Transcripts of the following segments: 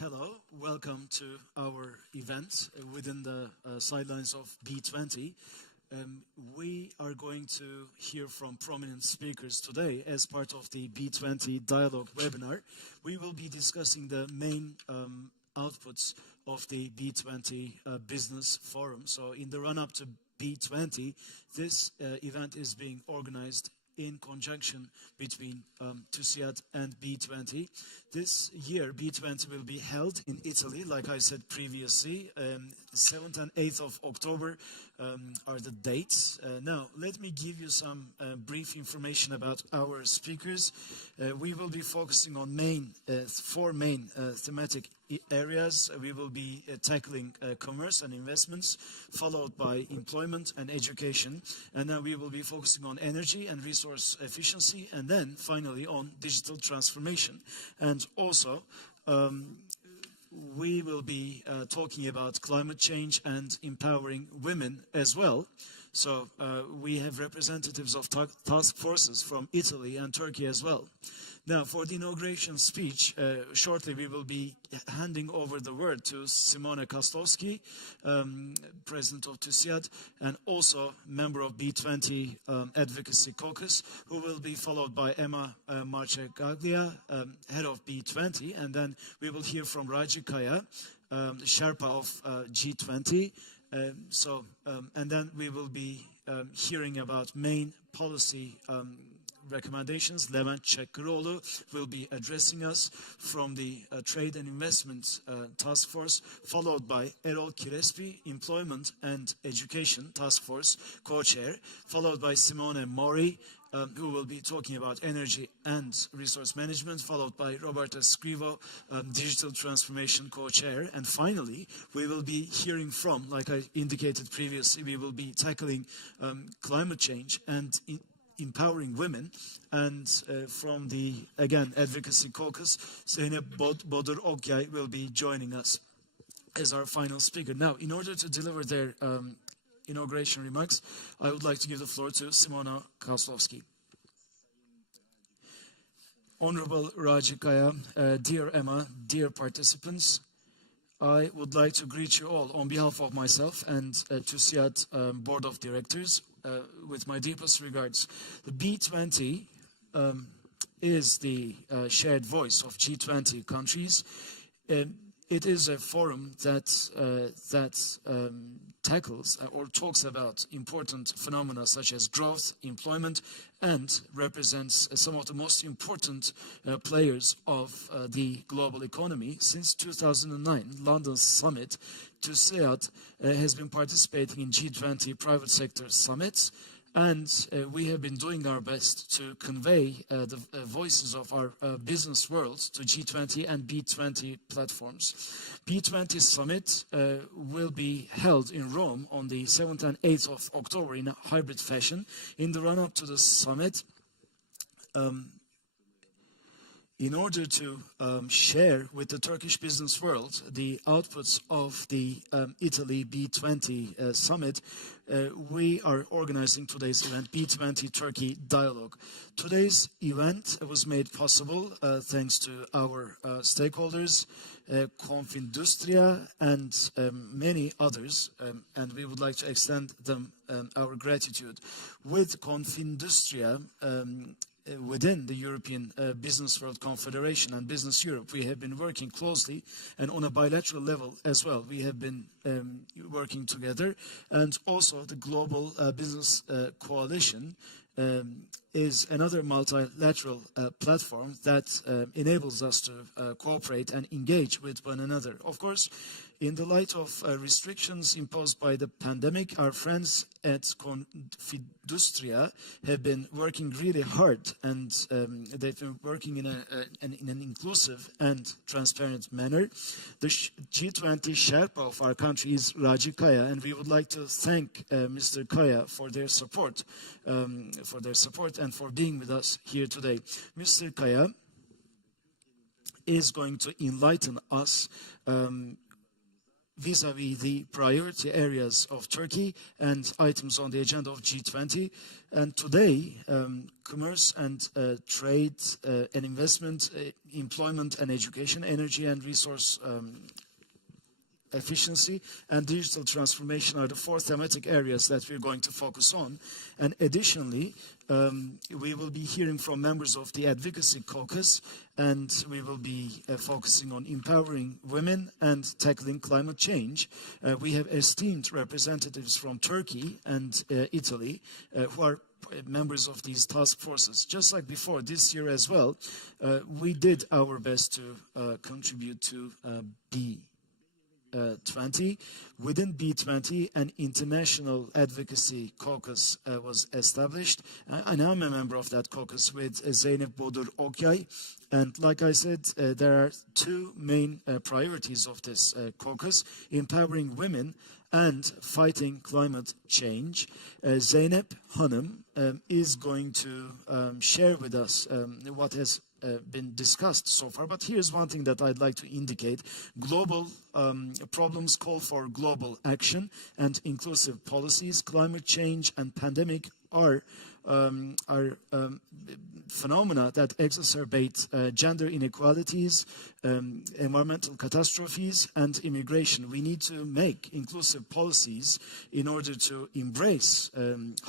Hello, welcome to our event within the sidelines of B20. We are going to hear from prominent speakers today as part of the B20 Dialogue webinar. We will be discussing the main outputs of the B20 Business Forum. So in the run-up to B20, this event is being organized in conjunction between TÜSİAD and B20. This year, B20 will be held in Italy, like I said previously. 7th and 8th of October are the dates. Now, let me give you some brief information about our speakers. We will be focusing on four main thematic areas. We will be tackling commerce and investments, followed by employment and education. And then we will be focusing on energy and resource efficiency, and then finally on digital transformation. And also, we will be talking about climate change and empowering women as well. So we have representatives of task forces from Italy and Turkey as well. Now, for the inauguration speech, shortly we will be handing over the word to Simone, President of TÜSİAD, and also member of B20 Advocacy Caucus, who will be followed by Emma Marchegaglia, head of B20, and then we will hear from Raji Kaya, Sherpa of G20. And then we will be hearing about main policy recommendations. Levent Çakıroğlu will be addressing us from the Trade and Investment Task Force, followed by Erol Kirespi, Employment and Education Task Force Co-Chair, followed by Simone Mori, who will be talking about energy and resource management, followed by Roberta Scrivo, Digital Transformation Co-Chair. And finally, we will be hearing from, like I indicated previously, we will be tackling climate change and empowering women, and from the, again, Advocacy Caucus, Zeynep Bodur Okyay will be joining us as our final speaker. Now, in order to deliver their inauguration remarks, I would like to give the floor to Simona Kaslowski. Honorable Raji Kaya, dear Emma, dear participants, I would like to greet you all on behalf of myself and TÜSİAD Board of Directors with my deepest regards. The B20 is the shared voice of G20 countries. It is a forum that tackles or talks about important phenomena such as growth, employment, and represents some of the most important players of the global economy. Since 2009, London Summit, TÜSİAD has been participating in G20 private sector summits, and we have been doing our best to convey the voices of our business world to G20 and B20 platforms. B20 Summit will be held in Rome on the 7th and 8th of October in a hybrid fashion. In the run-up to the summit, in order to share with the Turkish business world the outputs of the Italy B20 summit, we are organizing today's event, B20 Turkey Dialogue. Today's event was made possible thanks to our stakeholders, Confindustria, and many others, and we would like to extend them our gratitude. With Confindustria, within the European Business World Confederation and Business Europe, we have been working closely, and on a bilateral level as well. We have been working together, and also the Global Business Coalition is another multilateral platform that enables us to cooperate and engage with one another. Of course, in the light of restrictions imposed by the pandemic, our friends at Confindustria have been working really hard, and they've been working in an inclusive and transparent manner. The G20 Sherpa of our country is Raji Kaya, and we would like to thank Mr. Kaya for their support, and for being with us here today. Mr. Kaya is going to enlighten us vis-à-vis the priority areas of Turkey and items on the agenda of G20. And today, commerce and trade and investment, employment and education, energy and resource efficiency, and digital transformation are the four thematic areas that we're going to focus on. And additionally, we will be hearing from members of the Advocacy Caucus, and we will be focusing on empowering women and tackling climate change. We have esteemed representatives from Turkey and Italy who are members of these task forces. Just like before, this year as well, we did our best to contribute to B20. Within B20, an international advocacy caucus was established. And I'm a member of that caucus with Zeynep Bodur Okyay. And like I said, there are two main priorities of this caucus: empowering women and fighting climate change. Zeynep Hanım is going to share with us what has been discussed so far. But here's one thing that I'd like to indicate. Global problems call for global action and inclusive policies. Climate change and pandemic are phenomena that exacerbate gender inequalities, environmental catastrophes, and immigration. We need to make inclusive policies in order to embrace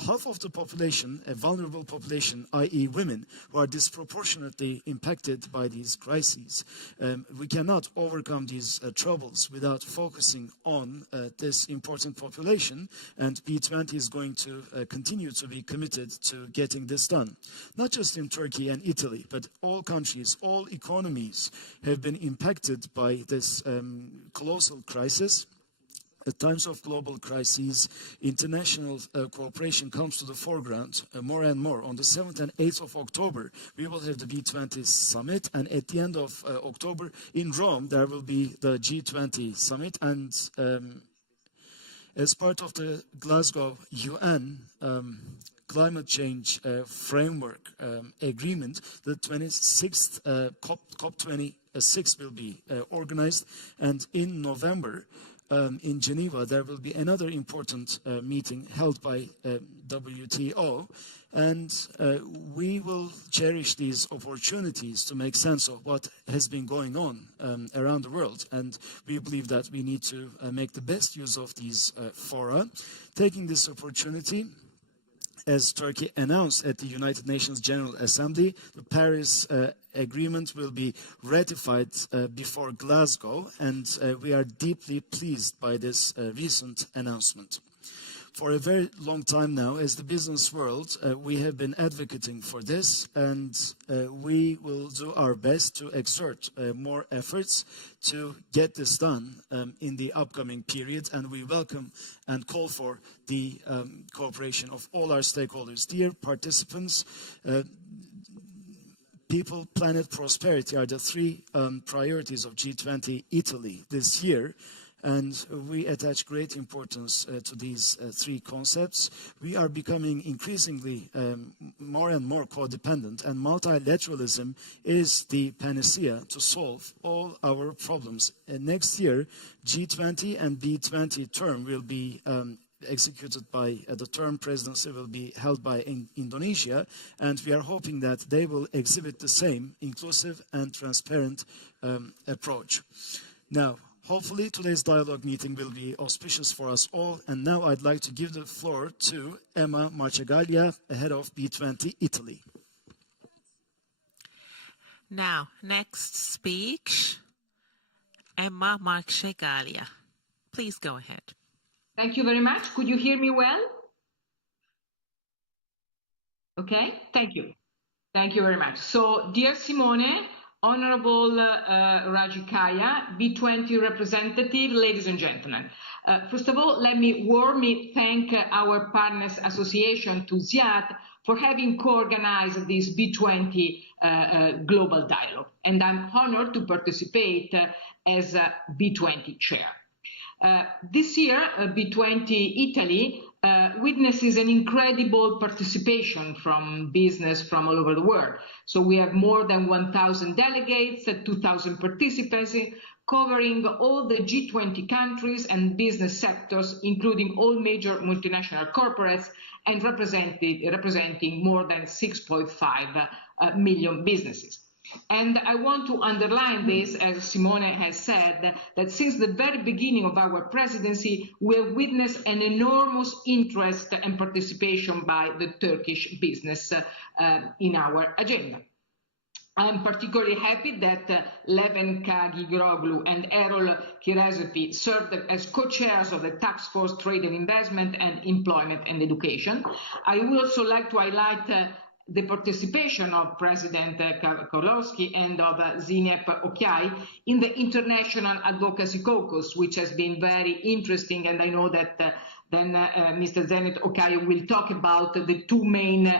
half of the population, a vulnerable population, i.e. women, who are disproportionately impacted by these crises. We cannot overcome these troubles without focusing on this important population, and B20 is going to continue to be committed to getting this done. Not just in Turkey and Italy, but all countries, all economies have been impacted by this colossal crisis. At times of global crises, international cooperation comes to the foreground more and more. On the 7th and 8th of October, we will have the B20 summit, and at the end of October in Rome, there will be the G20 summit, and as part of the Glasgow UN climate change framework agreement, the 26th COP26 will be organized, and in November in Geneva there will be another important meeting held by WTO, and we will cherish these opportunities to make sense of what has been going on around the world, and we believe that we need to make the best use of these fora. Taking this opportunity, as Turkey announced at the United Nations General Assembly, the Paris Agreement will be ratified before Glasgow, and we are deeply pleased by this recent announcement. For a very long time now, as the business world, we have been advocating for this, and we will do our best to exert more efforts to get this done in the upcoming period, and we welcome and call for the cooperation of all our stakeholders. Dear participants, people, planet, prosperity are the three priorities of G20 Italy this year. And we attach great importance to these three concepts. We are becoming increasingly more and more codependent, and multilateralism is the panacea to solve all our problems. Next year, G20 and B20 term will be executed by the term presidency will be held by Indonesia, and we are hoping that they will exhibit the same inclusive and transparent approach. Now, hopefully today's dialogue meeting will be auspicious for us all, and now I'd like to give the floor to Emma Marcegaglia, head of B20 Italy. Now, next speech, Emma Marcegaglia. Please go ahead. Thank you very much. Could you hear me well? Okay, thank you. Thank you very much. So, dear Simone, Honorable Rajikaya, B20 representative, ladies and gentlemen. First of all, let me warmly thank our partners association, TÜSİAD, for having co-organized this B20 global dialogue. And I'm honored to participate as B20 chair. This year, B20 Italy witnesses an incredible participation from business from all over the world. So we have more than 1,000 delegates, 2,000 participants, covering all the G20 countries and business sectors, including all major multinational corporates, and representing more than 6.5 million businesses. And I want to underline this, as Simone has said, that since the very beginning of our presidency, we have witnessed an enormous interest and participation by the Turkish business in our agenda. I'm particularly happy that Levent Kagigiroglu and Erol Kirazepi served as co-chairs of the Task Force Trade and Investment and Employment and Education. I would also like to highlight the participation of President Karlowski and of Zinep Okyay in the International Advocacy Caucus, which has been very interesting, and I know that then Mr. Zinep Okyay will talk about the two main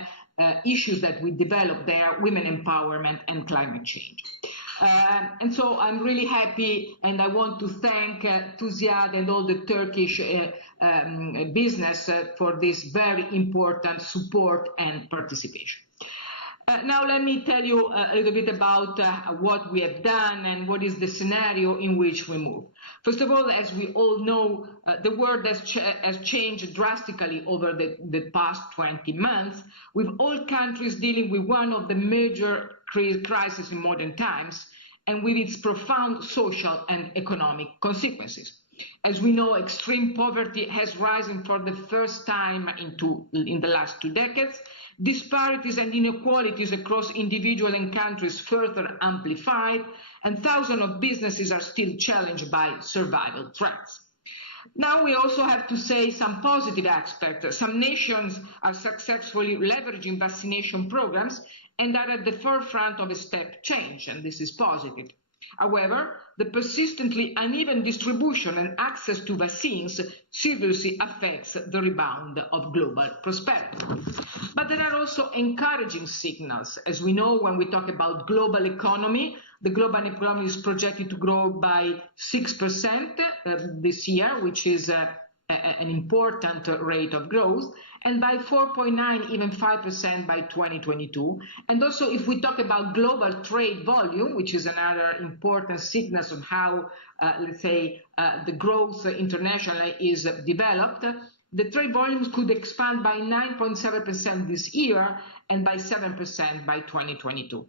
issues that we developed there, women empowerment and climate change. And so I'm really happy, and I want to thank TÜSİAD and all the Turkish business for this very important support and participation. Now let me tell you a little bit about what we have done and what is the scenario in which we move. First of all, as we all know, the world has changed drastically over the past 20 months, with all countries dealing with one of the major crises in modern times, and with its profound social and economic consequences. As we know, extreme poverty has risen for the first time in the last 2 decades. Disparities and inequalities across individuals and countries further amplified, and thousands of businesses are still challenged by survival threats. Now we also have to say some positive aspects. Some nations are successfully leveraging vaccination programs and are at the forefront of a step change, and this is positive. However, the persistently uneven distribution and access to vaccines seriously affects the rebound of global prosperity. But there are also encouraging signals. As we know, when we talk about global economy, the global economy is projected to grow by 6% this year, which is an important rate of growth, and by 4.9, even 5% by 2022. And also, if we talk about global trade volume, which is another important signal on how, let's say, the growth internationally is developed, the trade volumes could expand by 9.7% this year and by 7% by 2022.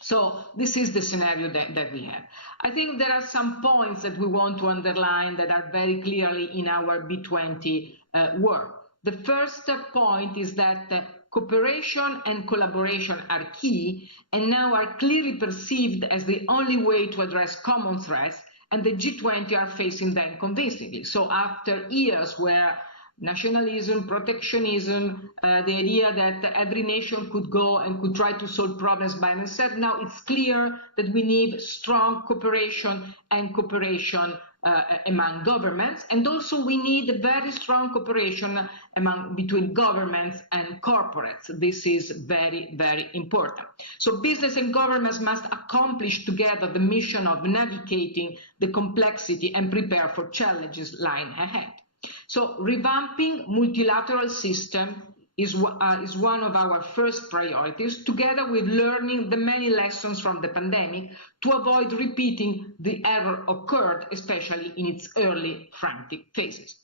So this is the scenario that we have. I think there are some points that we want to underline that are very clearly in our B20 work. The first point is that cooperation and collaboration are key and now are clearly perceived as the only way to address common threats, and the G20 are facing them convincingly. So after years where nationalism, protectionism, the idea that every nation could go and could try to solve problems by themselves, now it's clear that we need strong cooperation and cooperation among governments, and also we need very strong cooperation between governments and corporates. This is very, very important. So business and governments must accomplish together the mission of navigating the complexity and prepare for challenges lying ahead. So revamping multilateral system is one of our first priorities, together with learning the many lessons from the pandemic to avoid repeating the error occurred, especially in its early frantic phases.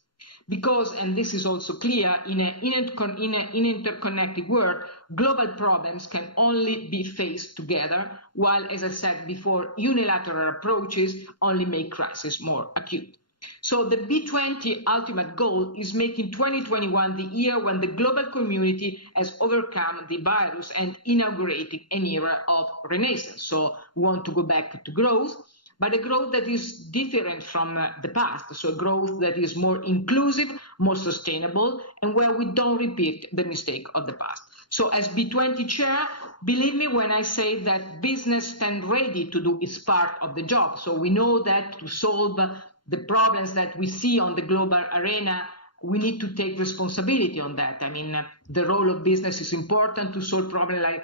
Because, and this is also clear, in an interconnected world, global problems can only be faced together, while, as I said before, unilateral approaches only make crisis more acute. So the B20 ultimate goal is making 2021 the year when the global community has overcome the virus and inaugurating an era of renaissance. So we want to go back to growth, but a growth that is different from the past. So a growth that is more inclusive, more sustainable, and where we don't repeat the mistake of the past. So as B20 chair, believe me when I say that business stands ready to do its part of the job. So we know that to solve the problems that we see on the global arena, we need to take responsibility on that. I mean, the role of business is important to solve problems like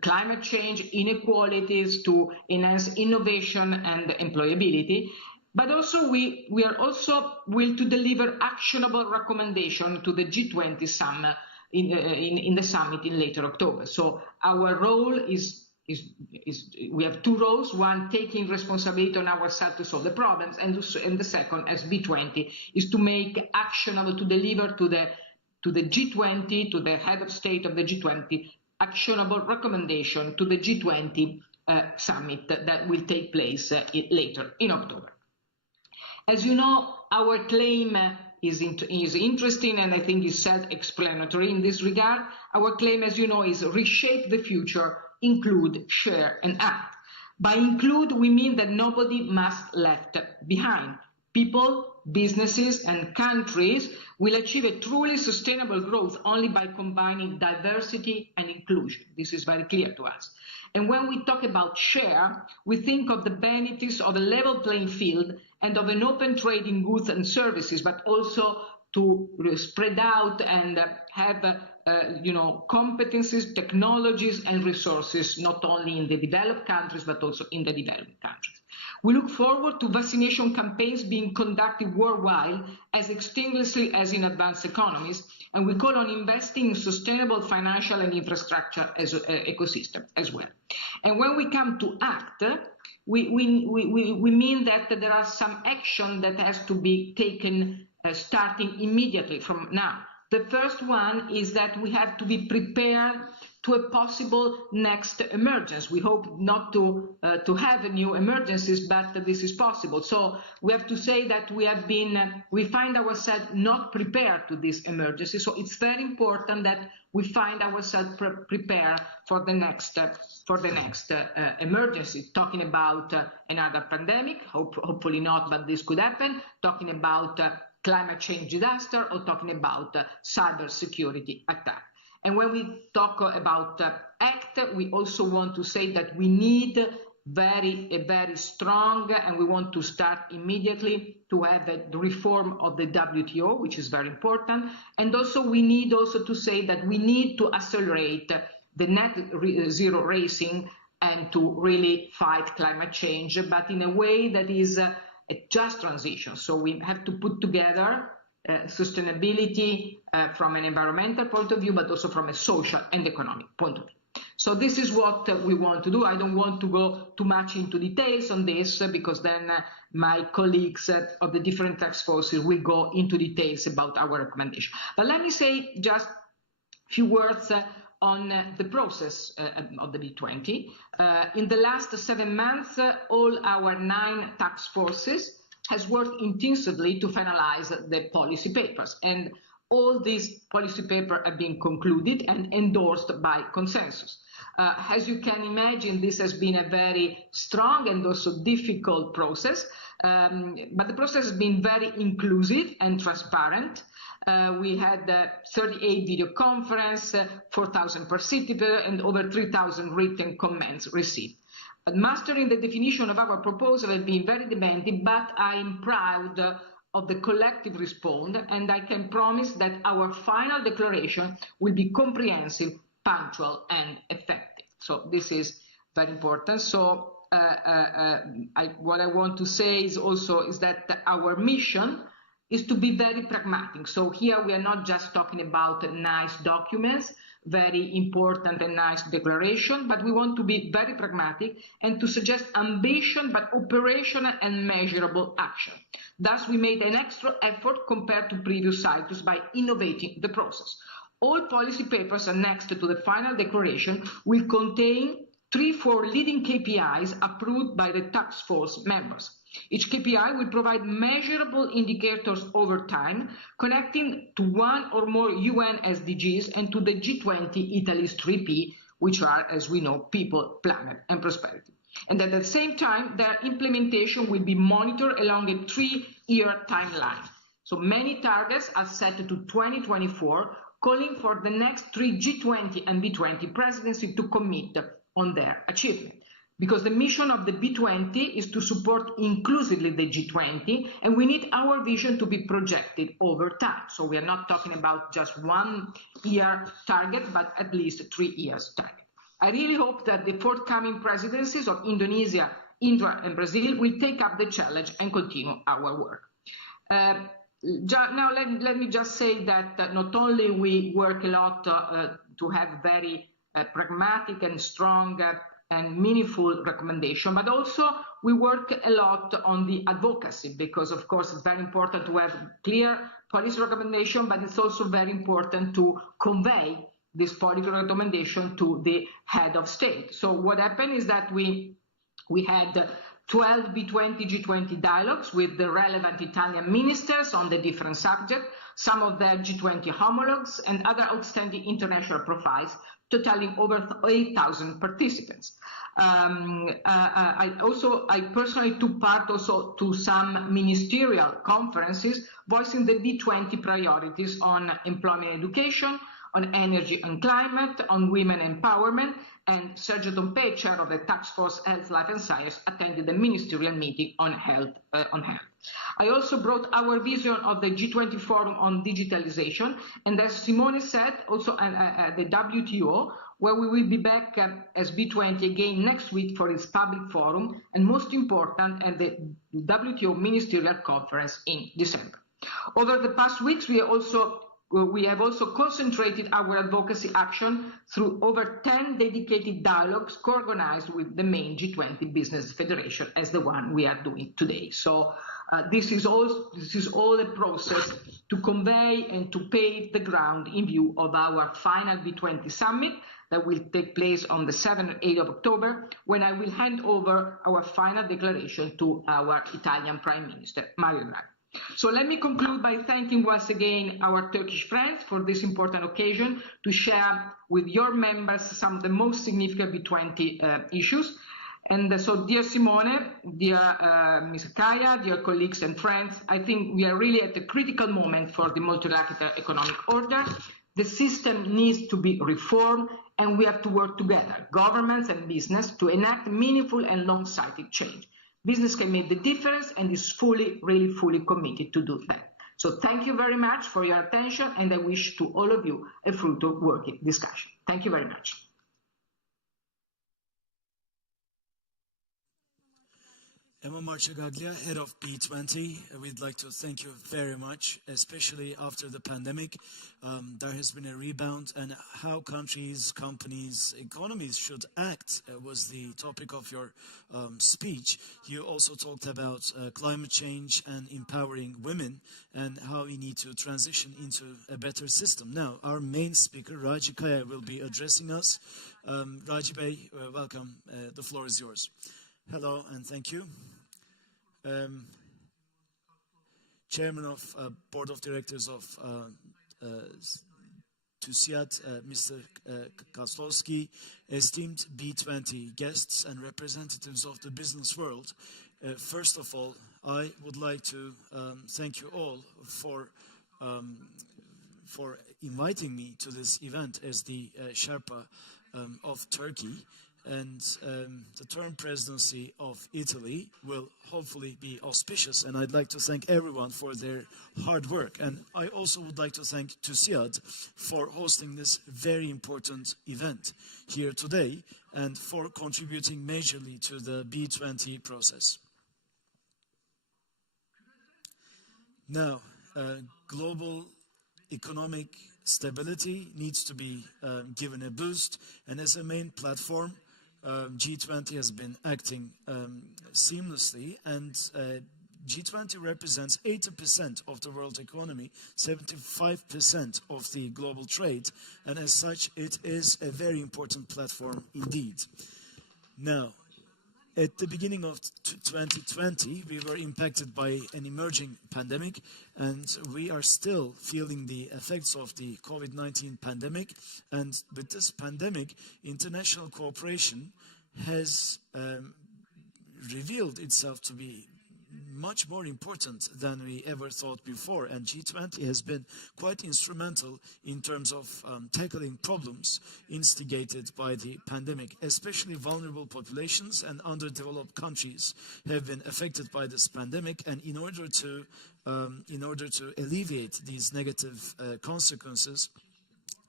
climate change, inequalities, to enhance innovation and employability. But also we are also will to deliver actionable recommendations to the G20 summit in the summit in later October. So our role is we have two roles: one, taking responsibility on ourselves to solve the problems, and the second, as B20, is to make actionable, to deliver to the G20, to the head of state of the G20, actionable recommendation to the G20 summit that will take place later in October. As you know, our claim is interesting, and I think is self-explanatory in this regard. Our claim, as you know, is reshape the future, include, share, and act. By include, we mean that nobody must left behind. People, businesses, and countries will achieve a truly sustainable growth only by combining diversity and inclusion. This is very clear to us. And when we talk about share, we think of the benefits of a level playing field and of an open trade in goods and services, but also to spread out and have competencies, technologies, and resources, not only in the developed countries, but also in the developing countries. We look forward to vaccination campaigns being conducted worldwide as extensively as in advanced economies, and we call on investing in sustainable financial and infrastructure as ecosystem as well. And when we come to act, we mean that there are some action that has to be taken starting immediately from now. The first one is that we have to be prepared to a possible next emergence. We hope not to have new emergencies, but this is possible. So we have to say that we find ourselves not prepared to this emergency. So it's very important that we find ourselves prepared for the next emergency. Talking about another pandemic, hopefully not, but this could happen. Talking about climate change disaster, or talking about cyber security attack. And when we talk about act, we also want to say that we need a very strong, and we want to start immediately to have the reform of the WTO, which is very important. And also we need also to say that we need to accelerate the net zero racing and to really fight climate change, but in a way that is a just transition. So we have to put together sustainability from an environmental point of view, but also from a social and economic point of view. So this is what we want to do. I don't want to go too much into details on this because then my colleagues of the different task forces will go into details about our recommendation. But let me say just a few words on the process of the B20. In the last 7 months, all our 9 task forces has worked intensively to finalize the policy papers, and all these policy papers have been concluded and endorsed by consensus. As you can imagine, this has been a very strong and also difficult process, but the process has been very inclusive and transparent. We had 38 video conference, 4,000 participants, and over 3,000 written comments received. Mastering the definition of our proposal has been very demanding, but I am proud of the collective response, and I can promise that our final declaration will be comprehensive, punctual, and effective. So this is very important. So what I want to say is that our mission is to be very pragmatic. So here we are not just talking about nice documents, very important and nice declaration, but we want to be very pragmatic and to suggest ambition, but operational and measurable action. Thus, we made an extra effort compared to previous cycles by innovating the process. All policy papers annexed to the final declaration will contain 3-4 leading KPIs approved by the task force members. Each KPI will provide measurable indicators over time, connecting to one or more UN SDGs and to the G20 Italy's 3P, which are, as we know, people, planet, and prosperity. And at the same time, their implementation will be monitored along a 3-year timeline. So many targets are set to 2024, calling for the next 3 G20 and B20 presidencies to commit on their achievement. Because the mission of the B20 is to support inclusively the G20, and we need our vision to be projected over time. So we are not talking about just 1 year target, but at least 3 years target. I really hope that the forthcoming presidencies of Indonesia, India, and Brazil will take up the challenge and continue our work. Now, let me just say that not only we work a lot to have very pragmatic and strong and meaningful recommendation, but also we work a lot on the advocacy, because of course it's very important to have clear policy recommendation, but it's also very important to convey this policy recommendation to the head of state. So what happened is that we had 12 B20 G20 dialogues with the relevant Italian ministers on the different subjects, some of their G20 homologues and other outstanding international profiles, totaling over 8,000 participants. I personally took part also to some ministerial conferences voicing the B20 priorities on employment and education, on energy and climate, on women empowerment, and Sergio Dompé, chair of the Task Force Health, Life and Science, attended the ministerial meeting on health. I also brought our vision of the G20 Forum on digitalization, and as Simone said, also at the WTO, where we will be back as B20 again next week for its public forum, and most important, at the WTO Ministerial Conference in December. Over the past weeks, we have also concentrated our advocacy action through over 10 dedicated dialogues co-organized with the main G20 business federation, as the one we are doing today. So this is all a process to convey and to pave the ground in view of our final B20 summit that will take place on the 7th and 8th of October, when I will hand over our final declaration to our Italian Prime Minister, Mario Draghi. So let me conclude by thanking once again our Turkish friends for this important occasion to share with your members some of the most significant B20 issues. And so, dear Simone, dear Ms. Kaya, dear colleagues and friends, I think we are really at a critical moment for the multilateral economic order. The system needs to be reformed, and we have to work together, governments and business, to enact meaningful and long-sighted change. Business can make the difference and is really fully committed to do that. So thank you very much for your attention, and I wish to all of you a fruitful working discussion. Thank you very much. Emma Marcegaglia, head of B20, we'd like to thank you very much, especially after the pandemic. There has been a rebound, and how countries, companies, economies should act was the topic of your speech. You also talked about climate change and empowering women and how we need to transition into a better system. Now, our main speaker, Raji Kaya, will be addressing us. Raji Bey, welcome. The floor is yours. Hello, and thank you. Chairman of Board of Directors of TÜSİAD, Mr. Kaslowski, esteemed B20 guests and representatives of the business world. First of all, I would like to thank you all for inviting me to this event as the Sherpa of Turkey. And the term presidency of Italy will hopefully be auspicious, and I'd like to thank everyone for their hard work. And I also would like to thank TÜSİAD for hosting this very important event here today and for contributing majorly to the B20 process. Now, global economic stability needs to be given a boost, and as a main platform, G20 has been acting seamlessly, and G20 represents 80% of the world economy, 75% of the global trade, and as such, it is a very important platform indeed. Now, at the beginning of 2020, we were impacted by an emerging pandemic, and we are still feeling the effects of the COVID-19 pandemic. And with this pandemic, international cooperation has revealed itself to be much more important than we ever thought before, and G20 has been quite instrumental in terms of tackling problems instigated by the pandemic. Especially vulnerable populations and underdeveloped countries have been affected by this pandemic, and in order to alleviate these negative consequences,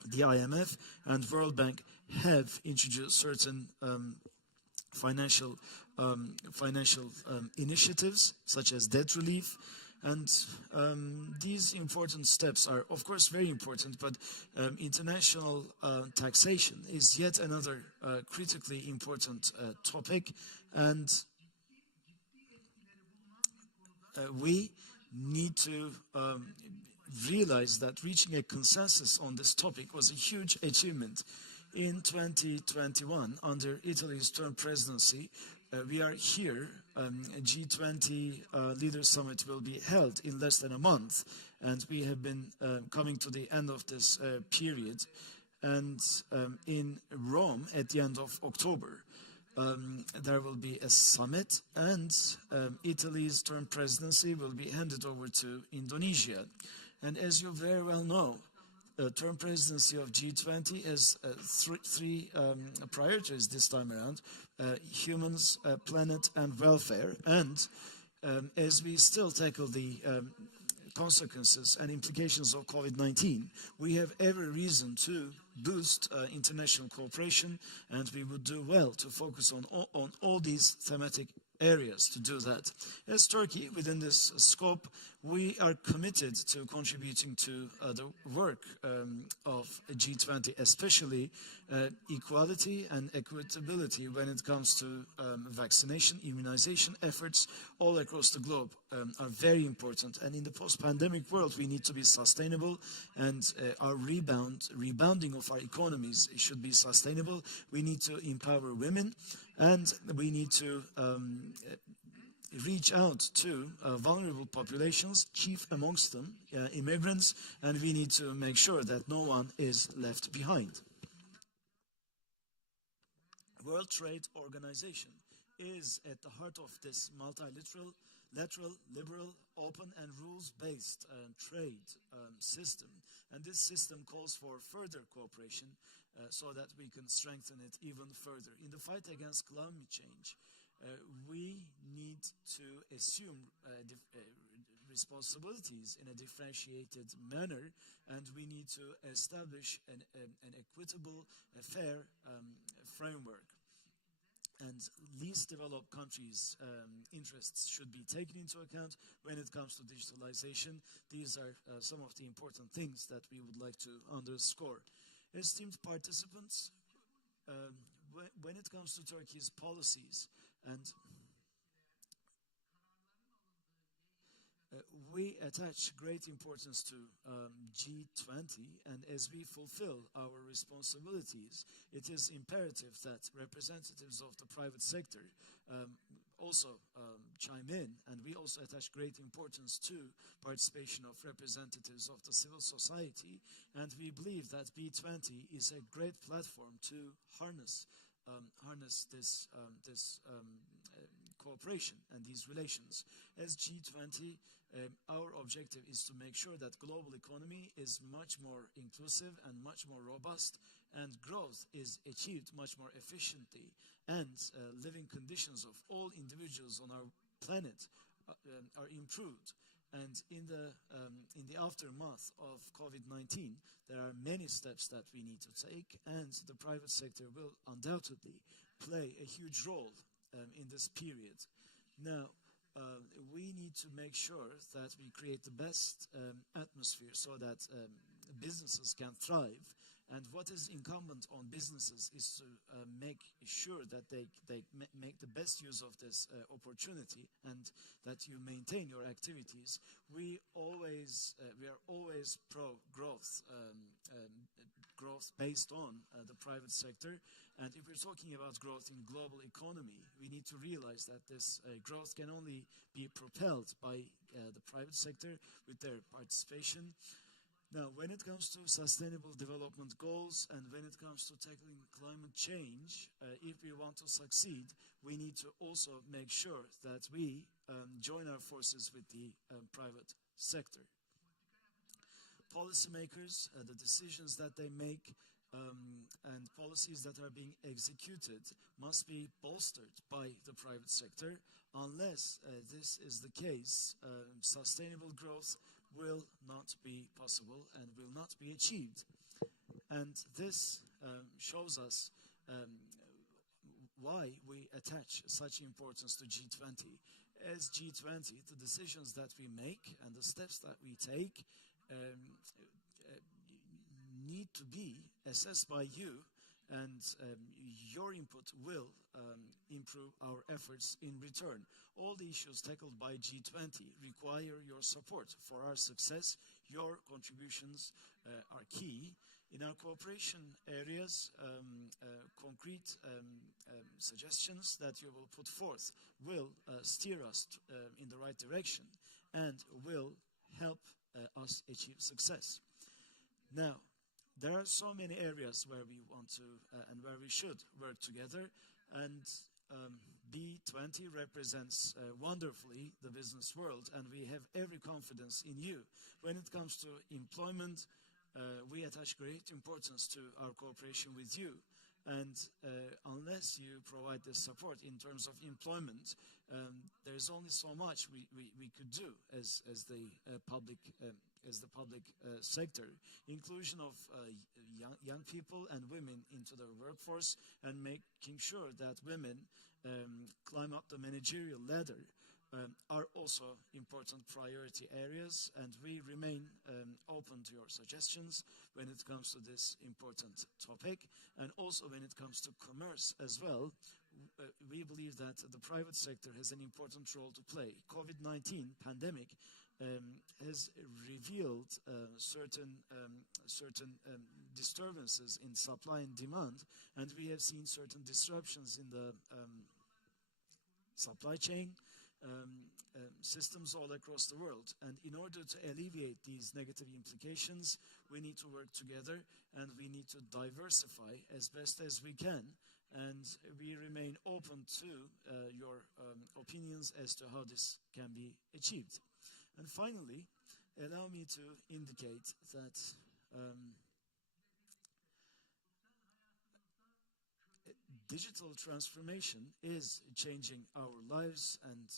the IMF and World Bank have introduced certain financial initiatives such as debt relief, And these important steps are, of course, very important, but international taxation is yet another critically important topic, and we need to realize that reaching a consensus on this topic was a huge achievement. In 2021, under Italy's term presidency, we are here. A G20 Leaders Summit will be held in less than a month, and we have been coming to the end of this period. And in Rome, at the end of October, there will be a summit, and Italy's term presidency will be handed over to Indonesia. And as you very well know, the term presidency of G20 has three priorities this time around: humans, planet, and welfare. And as we still tackle the consequences and implications of COVID-19, we have every reason to boost international cooperation, and we would do well to focus on all these thematic areas to do that. As Turkey, within this scope, we are committed to contributing to the work of G20, especially equality and equitability when it comes to vaccination, immunization efforts all across the globe are very important. And in the post-pandemic world, we need to be sustainable, and our rebounding of our economies should be sustainable. We need to empower women, and we need to reach out to vulnerable populations, chief amongst them immigrants, and we need to make sure that no one is left behind. World Trade Organization is at the heart of this multilateral, liberal, open and rules-based trade system. And this system calls for further cooperation so that we can strengthen it even further. In the fight against climate change, we need to assume responsibilities in a differentiated manner, and we need to establish an equitable, fair framework. And least developed countries' interests should be taken into account when it comes to digitalization. These are some of the important things that we would like to underscore. Esteemed participants, when it comes to Turkey's policies, and we attach great importance to G20, and as we fulfill our responsibilities, it is imperative that representatives of the private sector also chime in, and we also attach great importance to participation of representatives of the civil society, and we believe that B20 is a great platform to harness this cooperation and these relations. As G20, our objective is to make sure that global economy is much more inclusive and much more robust, and growth is achieved much more efficiently, and living conditions of all individuals on our planet are improved. And in the aftermath of COVID-19, there are many steps that we need to take, and the private sector will undoubtedly play a huge role in this period. Now, we need to make sure that we create the best atmosphere so that businesses can thrive. And what is incumbent on businesses is to make sure that they make the best use of this opportunity, and that you maintain your activities. We are always pro growth, growth based on the private sector. And if we're talking about growth in global economy, we need to realize that this growth can only be propelled by the private sector with their participation. Now, when it comes to sustainable development goals and when it comes to tackling climate change, if we want to succeed, we need to also make sure that we join our forces with the private sector. Policymakers, the decisions that they make and policies that are being executed must be bolstered by the private sector. Unless this is the case, sustainable growth will not be possible and will not be achieved. And this shows us why we attach such importance to G20. as G20, the decisions that we make and the steps that we take need to be assessed by you, and your input will improve our efforts in return. All the issues tackled by G20 require your support for our success. Your contributions are key. In our cooperation areas, concrete suggestions that you will put forth will steer us in the right direction and will help us achieve success. Now, there are so many areas where we want to and where we should work together, and B20 represents wonderfully the business world, and we have every confidence in you. When it comes to employment, we attach great importance to our cooperation with you, and unless you provide the support in terms of employment, there's only so much we could do as the public sector. Inclusion of young people and women into the workforce, and making sure that women climb up the managerial ladder are also important priority areas, and we remain open to your suggestions when it comes to this important topic, and also when it comes to commerce as well. We believe that the private sector has an important role to play. COVID-19 pandemic has revealed certain disturbances in supply and demand, and we have seen certain disruptions in the supply chain systems all across the world. And in order to alleviate these negative implications, we need to work together, and we need to diversify as best as we can. And we remain open to your opinions as to how this can be achieved. And finally, allow me to indicate that digital transformation is changing our lives and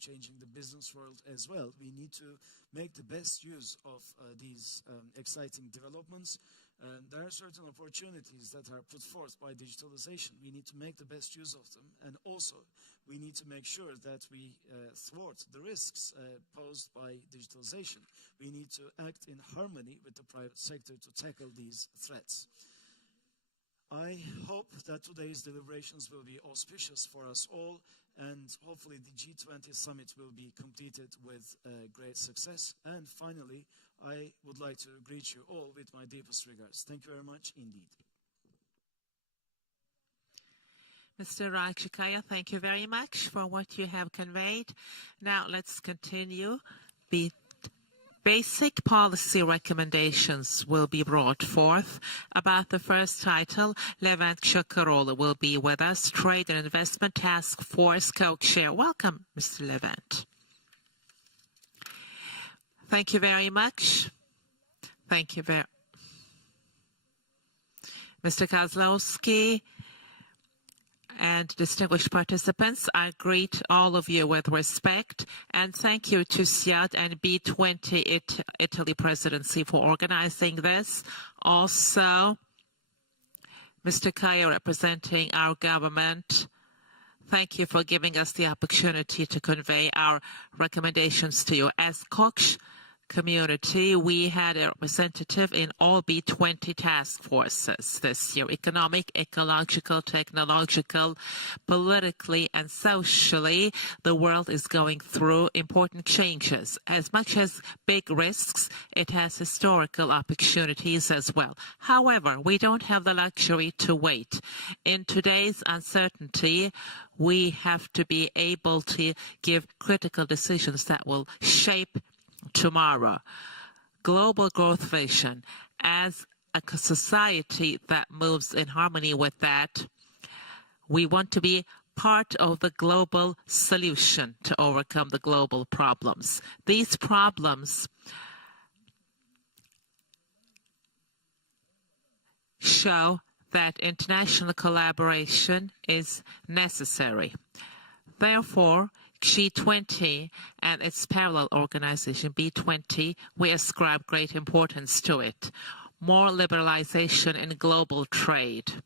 changing the business world as well. We need to make the best use of these exciting developments. There are certain opportunities that are put forth by digitalization. We need to make the best use of them, and also we need to make sure that we thwart the risks posed by digitalization. We need to act in harmony with the private sector to tackle these threats. I hope that today's deliberations will be auspicious for us all, and hopefully the G20 summit will be completed with great success. And finally, I would like to greet you all with my deepest regards. Thank you very much indeed. Mr. Rajikaya, thank you very much for what you have conveyed. Now let's continue. The basic policy recommendations will be brought forth. About the first title, Levent Çakaroğlu will be with us, Trade and Investment Task Force co-chair. Welcome, Mr. Levent. Thank you very much. Thank you very Mr. Kozlowski and distinguished participants, I greet all of you with respect, and thank you to TÜSİAD and B20 Italy presidency for organizing this. Also, Mr. Kaya representing our government, thank you for giving us the opportunity to convey our recommendations to you. As Koch community, we had a representative in all B20 task forces this year: economic, ecological, technological, politically, and socially. The world is going through important changes. As much as big risks, it has historical opportunities as well. However, we don't have the luxury to wait. In today's uncertainty, we have to be able to give critical decisions that will shape tomorrow. Global growth vision. As a society that moves in harmony with that, we want to be part of the global solution to overcome the global problems. These problems show that international collaboration is necessary. Therefore, G20 and its parallel organization, B20, we ascribe great importance to it. More liberalization in global trade.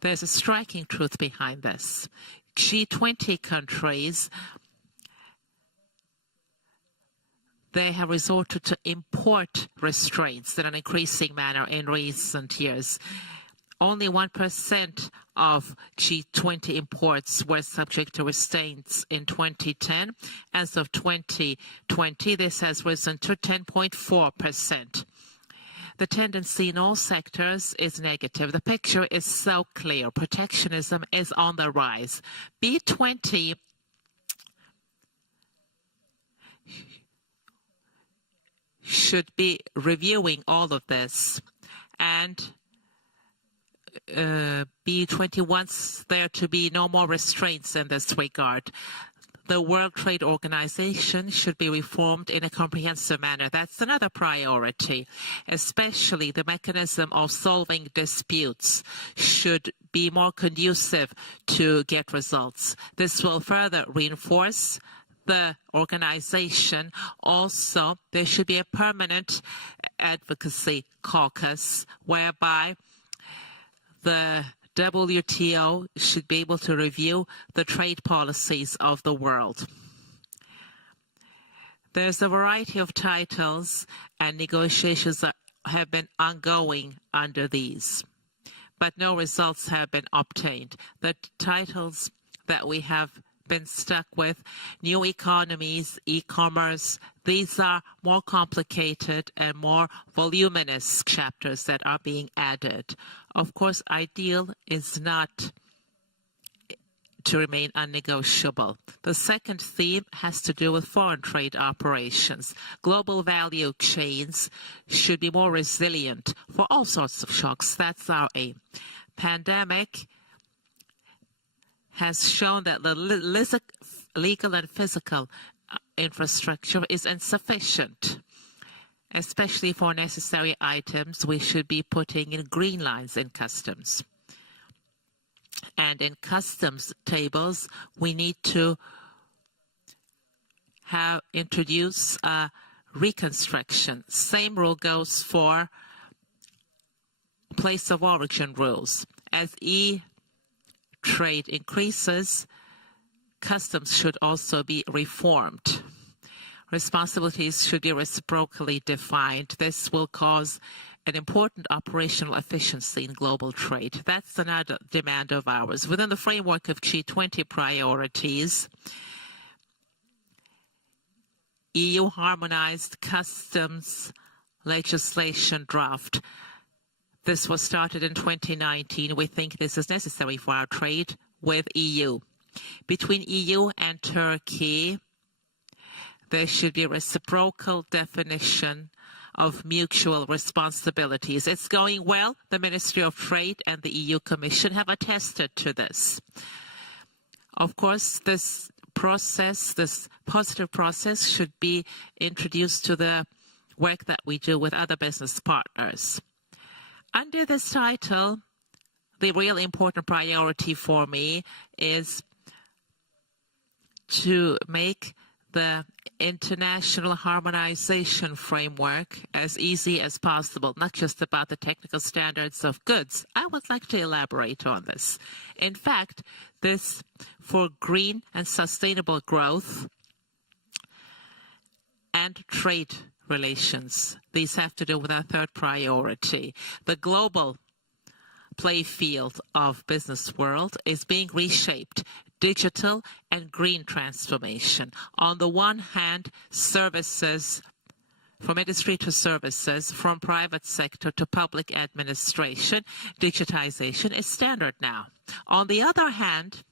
There's a striking truth behind this. G20 countries they have resorted to import restraints in an increasing manner in recent years. Only 1% of G20 imports were subject to restraints in 2010. As of 2020, this has risen to 10.4%. The tendency in all sectors is negative. The picture is so clear. Protectionism is on the rise. B20 should be reviewing all of this, and B20 wants there to be no more restraints in this regard. The World Trade Organization should be reformed in a comprehensive manner. That's another priority. Especially the mechanism of solving disputes should be more conducive to get results. This will further reinforce the organization. Also, there should be a permanent advocacy caucus whereby the WTO should be able to review the trade policies of the world. There's a variety of titles, and negotiations have been ongoing under these, but no results have been obtained. The titles that we have been stuck with, new economies, e-commerce, these are more complicated and more voluminous chapters that are being added. Of course, ideal is not to remain unnegotiable. The second theme has to do with foreign trade operations. Global value chains should be more resilient for all sorts of shocks. That's our aim. Pandemic has shown that the legal and physical infrastructure is insufficient. Especially for necessary items, we should be putting in green lines in customs. And in customs tables, we need to introduce a reconstruction. Same rule goes for place of origin rules. As trade increases, customs should also be reformed. Responsibilities should be reciprocally defined. This will cause an important operational efficiency in global trade. That's another demand of ours. Within the framework of G20 priorities, EU harmonized customs legislation draft. This was started in 2019. We think this is necessary for our trade with EU. Between EU and Turkey, there should be a reciprocal definition of mutual responsibilities. It's going well. The Ministry of Trade and the EU Commission have attested to this. Of course, this process, this positive process, should be introduced to the work that we do with other business partners. Under this title, the real important priority for me is to make the international harmonization framework as easy as possible, not just about the technical standards of goods. I would like to elaborate on this. In fact, this for green and sustainable growth and trade relations. These have to do with our third priority. The global play field of business world is being reshaped. Digital and green transformation. On the one hand, services, from industry to services, from private sector to public administration, digitization is standard now. On the other hand,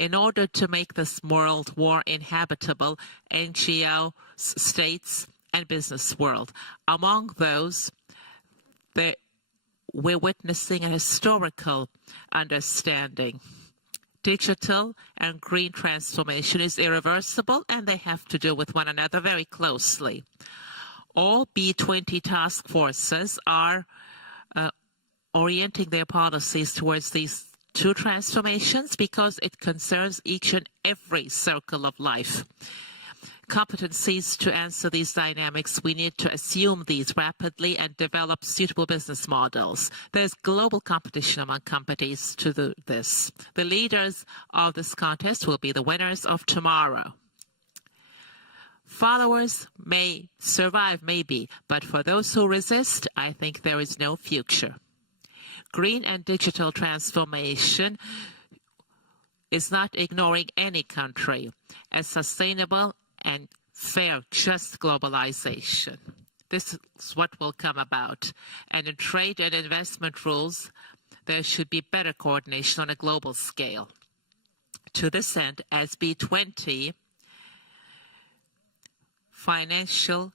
in order to make this world more inhabitable, NGO, states, and business world, among those, we're witnessing a historical understanding. Digital and green transformation is irreversible, and they have to do with one another very closely. All B20 task forces are orienting their policies towards these two transformations because it concerns each and every circle of life. Competencies to answer these dynamics, we need to assume these rapidly and develop suitable business models. There's global competition among companies to do this. The leaders of this contest will be the winners of tomorrow. Followers may survive, maybe, but for those who resist, I think there is no future. Green and digital transformation is not ignoring any country as sustainable and fair, just globalization. This is what will come about. And in trade and investment rules, there should be better coordination on a global scale. To this end, as B20, Financial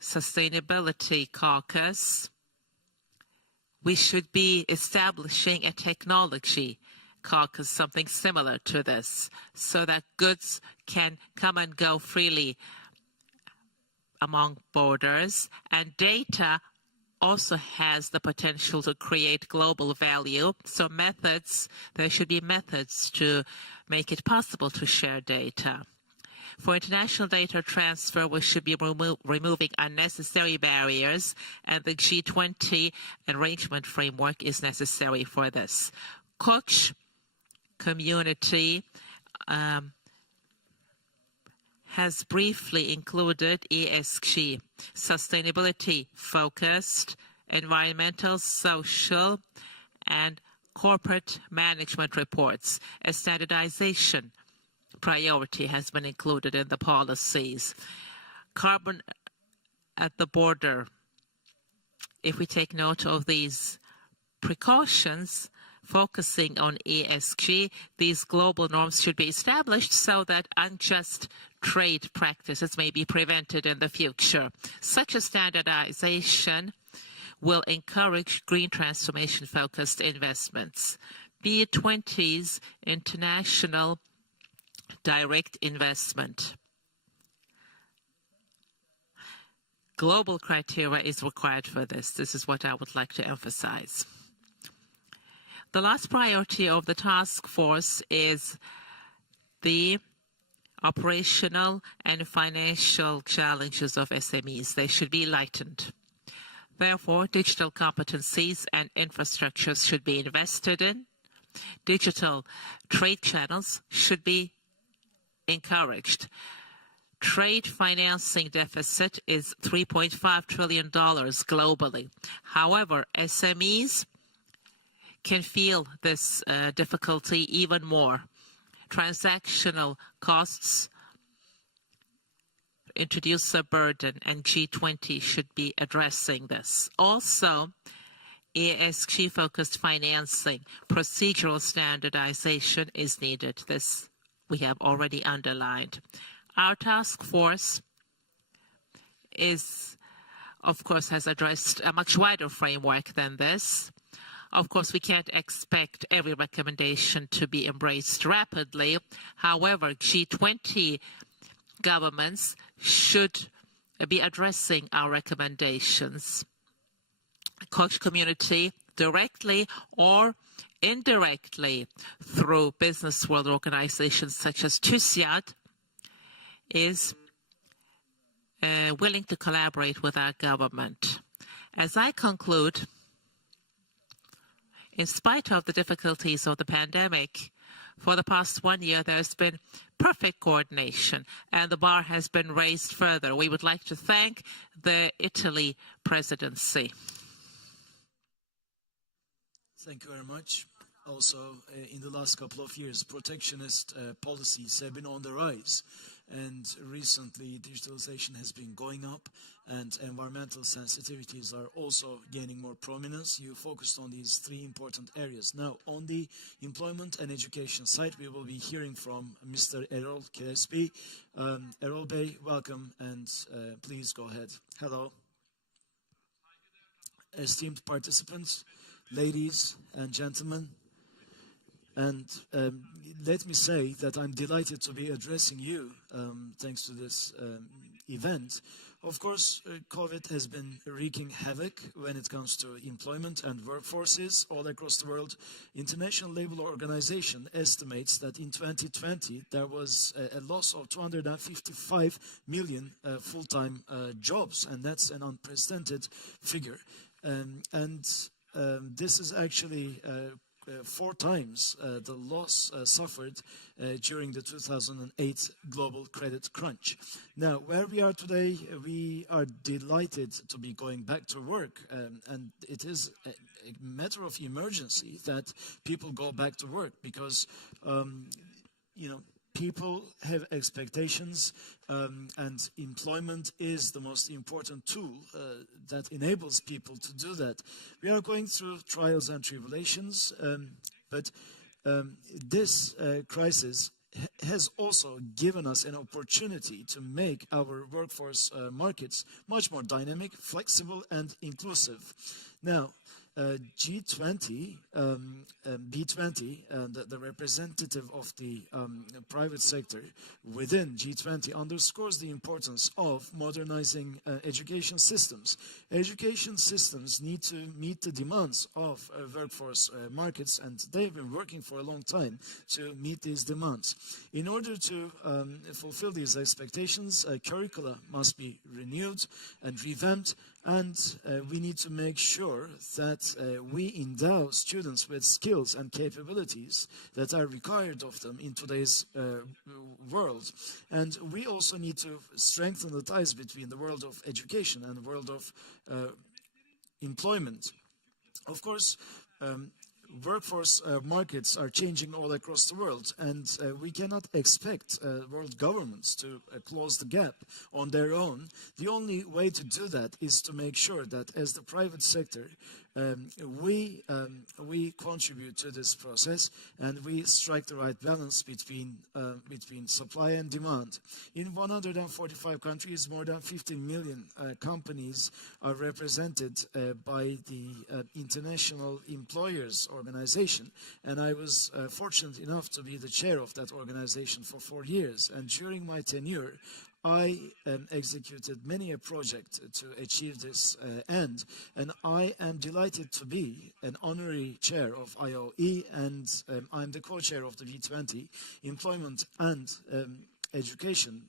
Sustainability Caucus, we should be establishing a technology caucus, something similar to this, so that goods can come and go freely among borders, and data also has the potential to create global value. So there should be methods to make it possible to share data. For international data transfer, we should be removing unnecessary barriers, and the G20 arrangement framework is necessary for this. Koch community has briefly included ESG, sustainability-focused, environmental, social, and corporate management reports. A standardization priority has been included in the policies. Carbon at the border. If we take note of these precautions, focusing on ESG, these global norms should be established so that unjust trade practices may be prevented in the future. Such a standardization will encourage green transformation-focused investments. B20's international direct investment. Global criteria is required for this. This is what I would like to emphasize. The last priority of the task force is the operational and financial challenges of SMEs. They should be lightened. Therefore, digital competencies and infrastructures should be invested in. Digital trade channels should be encouraged. Trade financing deficit is $3.5 trillion globally. However, SMEs can feel this difficulty even more. Transactional costs introduce a burden, and G20 should be addressing this. Also, ESG-focused financing, procedural standardization is needed. This we have already underlined. Our task force of course, has addressed a much wider framework than this. Of course, we can't expect every recommendation to be embraced rapidly. However, G20 governments should be addressing our recommendations. Koch community, directly or indirectly through business world organizations such as TÜSİAD, is willing to collaborate with our government. As I conclude, in spite of the difficulties of the pandemic, for the past 1 year, there's been perfect coordination, and the bar has been raised further. We would like to thank the Italy presidency. Thank you very much. Also, in the last couple of years, protectionist policies have been on the rise. And recently, digitalization has been going up, and environmental sensitivities are also gaining more prominence. You focused on these three important areas. Now, on the employment and education side, we will be hearing from Mr. Erol Kilesby. Erol Bey, welcome, and please go ahead. Hello. Esteemed participants, ladies and gentlemen, and let me say that I'm delighted to be addressing you thanks to this event. Of course, COVID has been wreaking havoc when it comes to employment and workforces all across the world. International Labour Organization estimates that in 2020 there was a loss of 255 million full-time jobs, and that's an unprecedented figure. This is actually 4 times the loss suffered during the 2008 global credit crunch. Now, where we are today, we are delighted to be going back to work, and it is a matter of emergency that people go back to work because, you know, people have expectations, and employment is the most important tool that enables people to do that. We are going through trials and tribulations, but this crisis has also given us an opportunity to make our workforce markets much more dynamic, flexible, and inclusive. Now, G20, B20, the representative of the private sector within G20 underscores the importance of modernizing education systems. Education systems need to meet the demands of workforce markets, and they've been working for a long time to meet these demands. In order to fulfill these expectations, curricula must be renewed and revamped, and we need to make sure that we endow students with skills and capabilities that are required of them in today's world. And we also need to strengthen the ties between the world of education and the world of employment. Of course, workforce markets are changing all across the world, and we cannot expect world governments to close the gap on their own. The only way to do that is to make sure that as the private sector, we contribute to this process, and we strike the right balance between supply and demand. In 145 countries, more than 15 million companies are represented by the International Employers Organization, and I was fortunate enough to be the chair of that organization for 4 years. And during my tenure, I executed many a project to achieve this end, and I am delighted to be an honorary chair of IOE, and I'm the co-chair of the B20 Employment and Education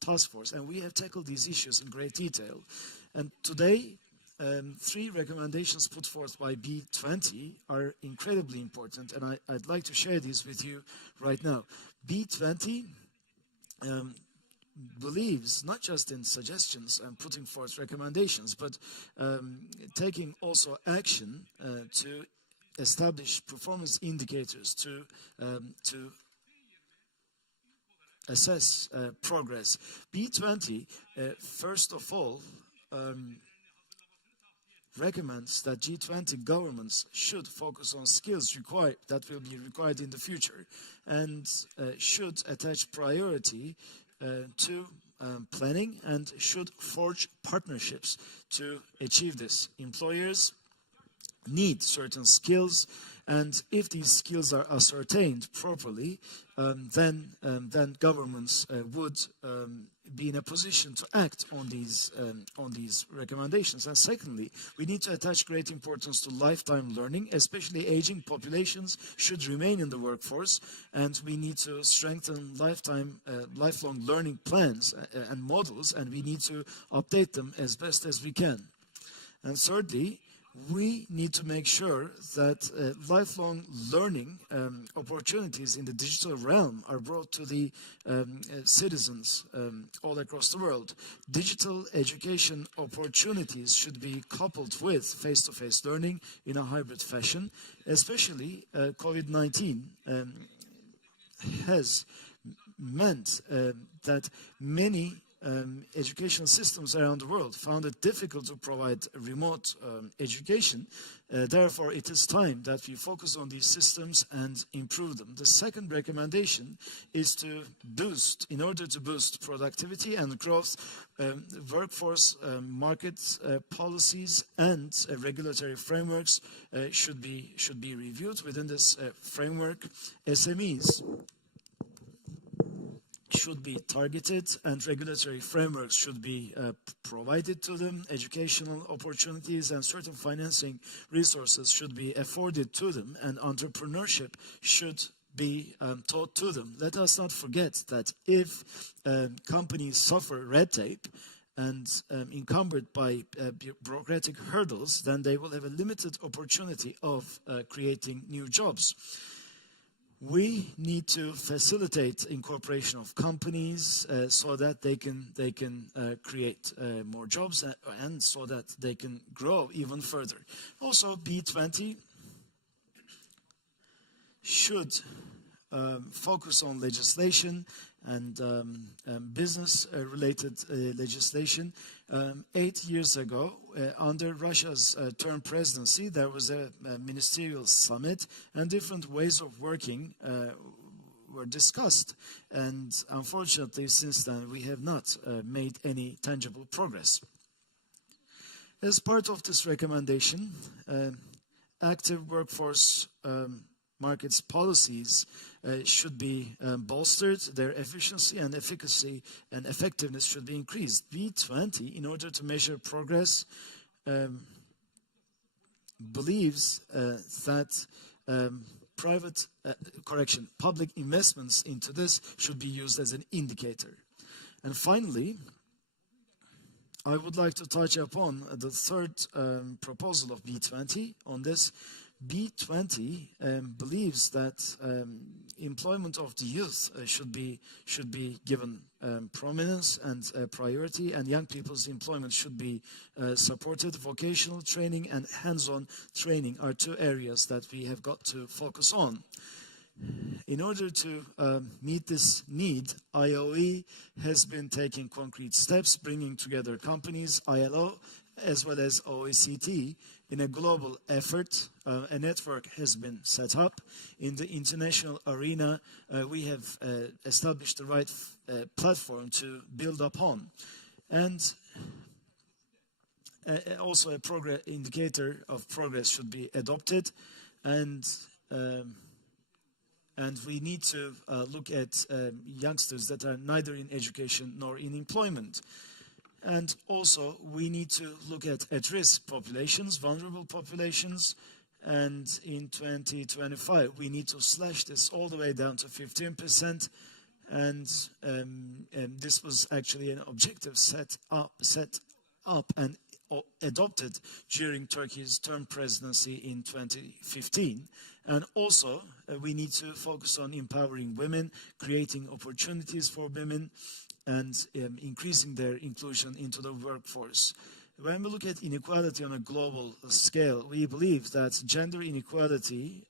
Task Force, and we have tackled these issues in great detail. And today, 3 recommendations put forth by B20 are incredibly important, and I'd like to share these with you right now. B20 believes not just in suggestions and putting forth recommendations, but taking also action to establish performance indicators to assess progress. B20, first of all, recommends that G20 governments should focus on skills that will be required in the future, and should attach priority to planning, and should forge partnerships to achieve this. Employers need certain skills, and if these skills are ascertained properly, then governments would be in a position to act on these recommendations. And secondly, we need to attach great importance to lifetime learning. Especially aging populations should remain in the workforce, and we need to strengthen lifelong learning plans and models, and we need to update them as best as we can. And thirdly, we need to make sure that lifelong learning opportunities in the digital realm are brought to the citizens all across the world. Digital education opportunities should be coupled with face-to-face learning in a hybrid fashion. Especially COVID-19 has meant that many educational systems around the world found it difficult to provide remote education. Therefore, it is time that we focus on these systems and improve them. The second recommendation is to boost, in order to boost productivity and growth, workforce market policies and regulatory frameworks should be reviewed. Within this framework, SMEs should be targeted, and regulatory frameworks should be provided to them. Educational opportunities and certain financing resources should be afforded to them, and entrepreneurship should be taught to them. Let us not forget that if companies suffer red tape, and encumbered by bureaucratic hurdles, then they will have a limited opportunity of creating new jobs. We need to facilitate incorporation of companies so that they can create more jobs and so that they can grow even further. Also, B20 should focus on legislation and business-related legislation. 8 years ago, under Russia's term presidency, there was a ministerial summit, and different ways of working were discussed. And unfortunately, since then, we have not made any tangible progress. As part of this recommendation, active workforce markets policies should be bolstered, their efficiency and efficacy and effectiveness should be increased. B20, in order to measure progress, believes that public investments into this should be used as an indicator. And finally, I would like to touch upon the third proposal of B20 on this. B20 believes that employment of the youth should be given prominence and priority, and young people's employment should be supported. Vocational training and hands-on training are two areas that we have got to focus on. In order to meet this need, IOE has been taking concrete steps, bringing together companies, ILO, as well as OECD, in a global effort. A network has been set up. In the international arena, we have established the right platform to build upon. And also a indicator of progress should be adopted. And we need to look at youngsters that are neither in education nor in employment. And also, we need to look at risk populations, vulnerable populations, and in 2025, we need to slash this all the way down to 15%. And this was actually an objective set up and adopted during Turkey's term presidency in 2015. And also, we need to focus on empowering women, creating opportunities for women, and increasing their inclusion into the workforce. When we look at inequality on a global scale, we believe that gender inequality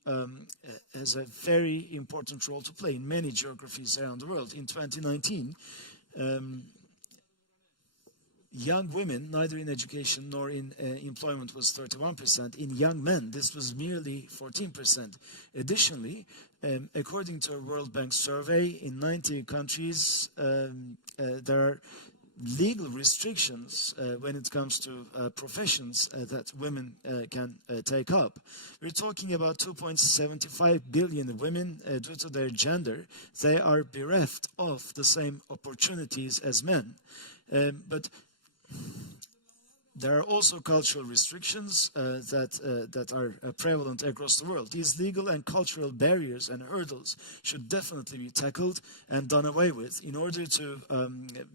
has a very important role to play in many geographies around the world. In 2019, young women, neither in education nor in employment, was 31%. In young men, this was merely 14%. Additionally, according to a World Bank survey, in 90 countries, there are legal restrictions when it comes to professions that women can take up. We're talking about 2.75 billion women due to their gender. They are bereft of the same opportunities as men. But there are also cultural restrictions that are prevalent across the world. These legal and cultural barriers and hurdles should definitely be tackled and done away with. In order to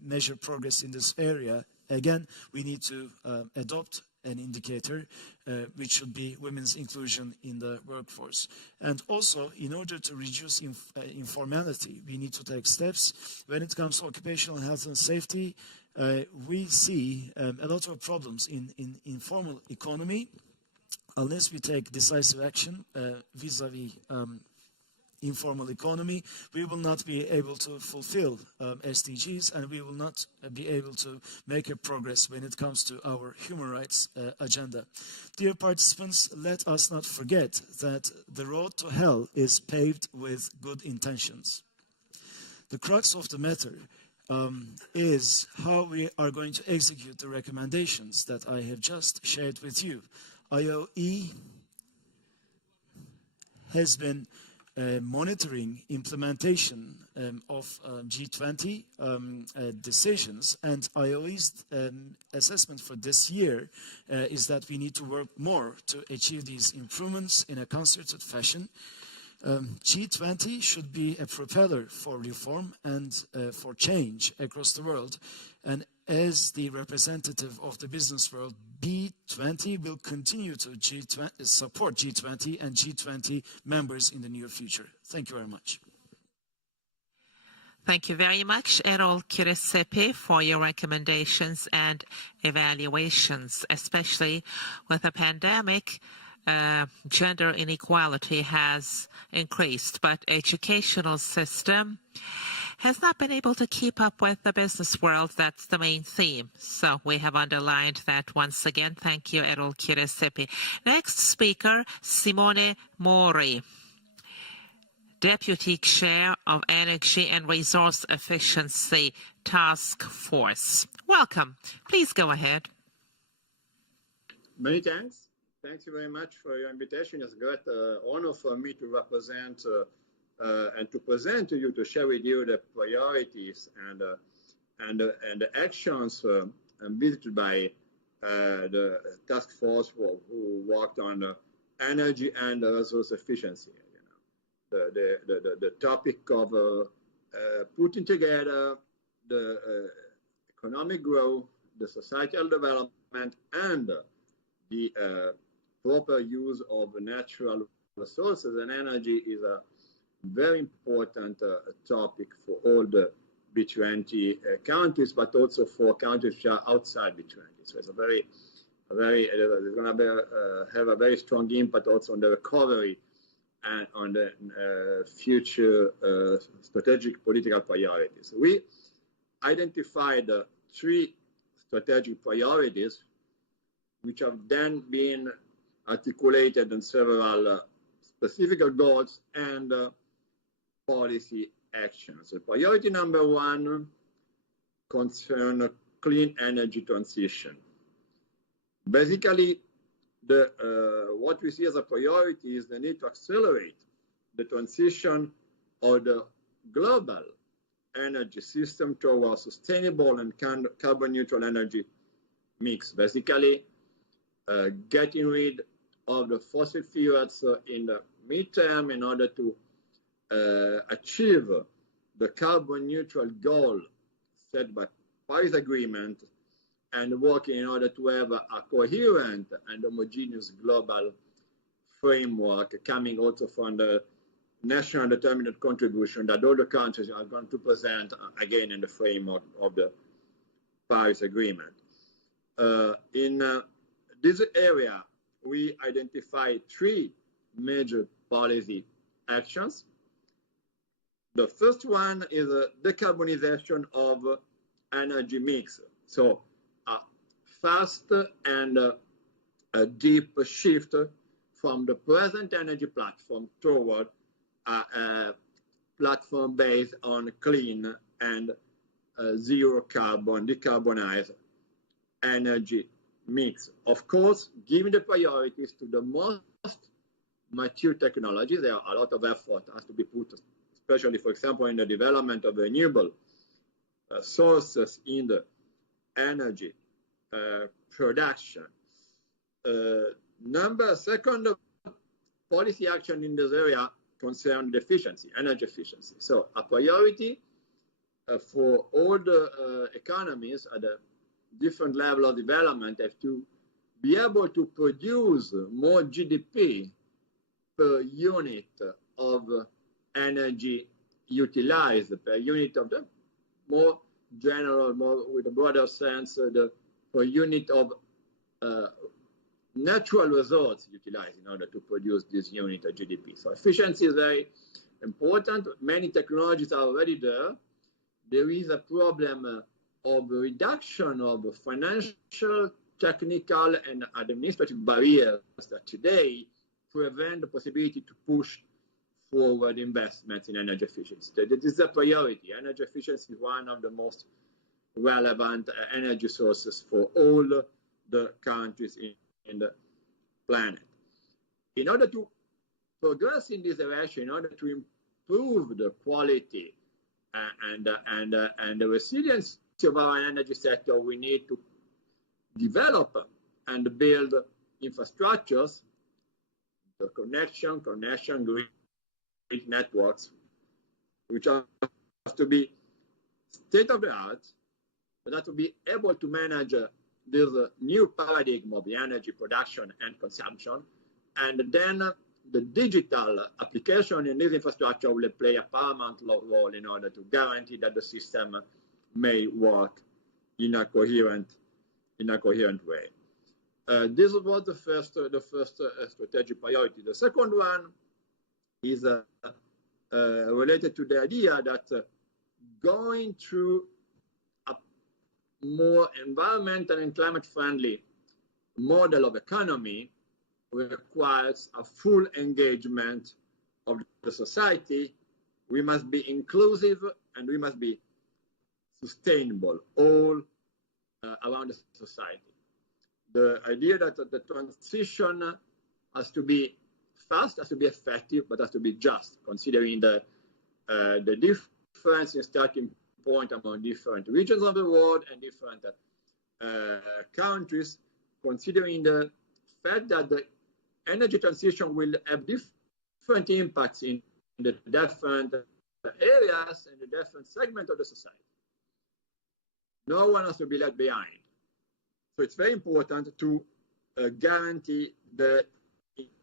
measure progress in this area, again, we need to adopt an indicator which should be women's inclusion in the workforce. And also, in order to reduce informality, we need to take steps. When it comes to occupational health and safety, we see a lot of problems in informal economy. Unless we take decisive action vis-a-vis informal economy, we will not be able to fulfill SDGs, and we will not be able to make a progress when it comes to our human rights agenda. Dear participants, let us not forget that the road to hell is paved with good intentions. The crux of the matter is how we are going to execute the recommendations that I have just shared with you. IOE has been monitoring implementation of G20 decisions, and IOE's assessment for this year is that we need to work more to achieve these improvements in a concerted fashion. G20 should be a propeller for reform and for change across the world. And as the representative of the business world, B20 will continue to support G20 and G20 members in the near future. Thank you very much. Thank you very much, Erol Kirisepi, for your recommendations and evaluations, especially with the pandemic. Gender inequality has increased, but educational system has not been able to keep up with the business world. That's the main theme. So we have underlined that once again. Thank you, Erol Kirisepi. Next speaker, Simone Mori, Deputy Chair of Energy and Resource Efficiency Task Force. Welcome. Please go ahead. Many thanks. Thank you very much for your invitation. It's a great honor for me to represent and to present to you, to share with you the priorities and the actions visited by the task force who worked on energy and resource efficiency. The topic of putting together the economic growth, the societal development, and the proper use of natural resources and energy is a very important topic for all the B20 countries, but also for countries which are outside B20. So it's it's going to have a very strong impact also on the recovery and on the future strategic political priorities. We identified 3 strategic priorities, which have then been articulated in several specific goals and policy actions. So priority number 1 concerns clean energy transition. Basically, what we see as a priority is the need to accelerate the transition of the global energy system towards sustainable and carbon neutral energy mix. Basically, getting rid of the fossil fuels in the midterm in order to achieve the carbon neutral goal set by Paris Agreement, and working in order to have a coherent and homogeneous global framework coming also from the national determined contribution that all the countries are going to present again in the framework of the Paris Agreement. In this area, we identify 3 major policy actions. The first one is a decarbonization of energy mix. So a fast and a deep shift from the present energy platform toward a platform based on clean and zero carbon, decarbonized energy mix. Of course, giving the priorities to the most mature technologies, there are a lot of effort has to be put, especially, for example, in the development of renewable sources in the energy production. Second policy action in this area concerns efficiency, energy efficiency. So a priority for all the economies at a different level of development have to be able to produce more GDP per unit of energy utilized, per unit of the more general, more with a broader sense, the per unit of natural resources utilized in order to produce this unit of GDP. So efficiency is very important. Many technologies are already there. There is a problem of reduction of financial, technical, and administrative barriers that today prevent the possibility to push forward investments in energy efficiency. This is a priority. Energy efficiency is one of the most relevant energy sources for all the countries in the planet. In order to progress in this direction, in order to improve the quality and the resilience of our energy sector, we need to develop and build infrastructures, the connection, grid networks, which have to be state-of-the-art, but have to be able to manage this new paradigm of the energy production and consumption. And then the digital application in this infrastructure will play a paramount role in order to guarantee that the system may work in a coherent way. This was the first strategic priority. The second one is related to the idea that going through a more environmental and climate-friendly model of economy requires a full engagement of the society. We must be inclusive and we must be sustainable all around the society. The idea that the transition has to be fast, has to be effective, but has to be just, considering the difference in starting point among different regions of the world and different countries, considering the fact that the energy transition will have different impacts in the different areas and the different segments of the society. No one has to be left behind. So it's very important to guarantee the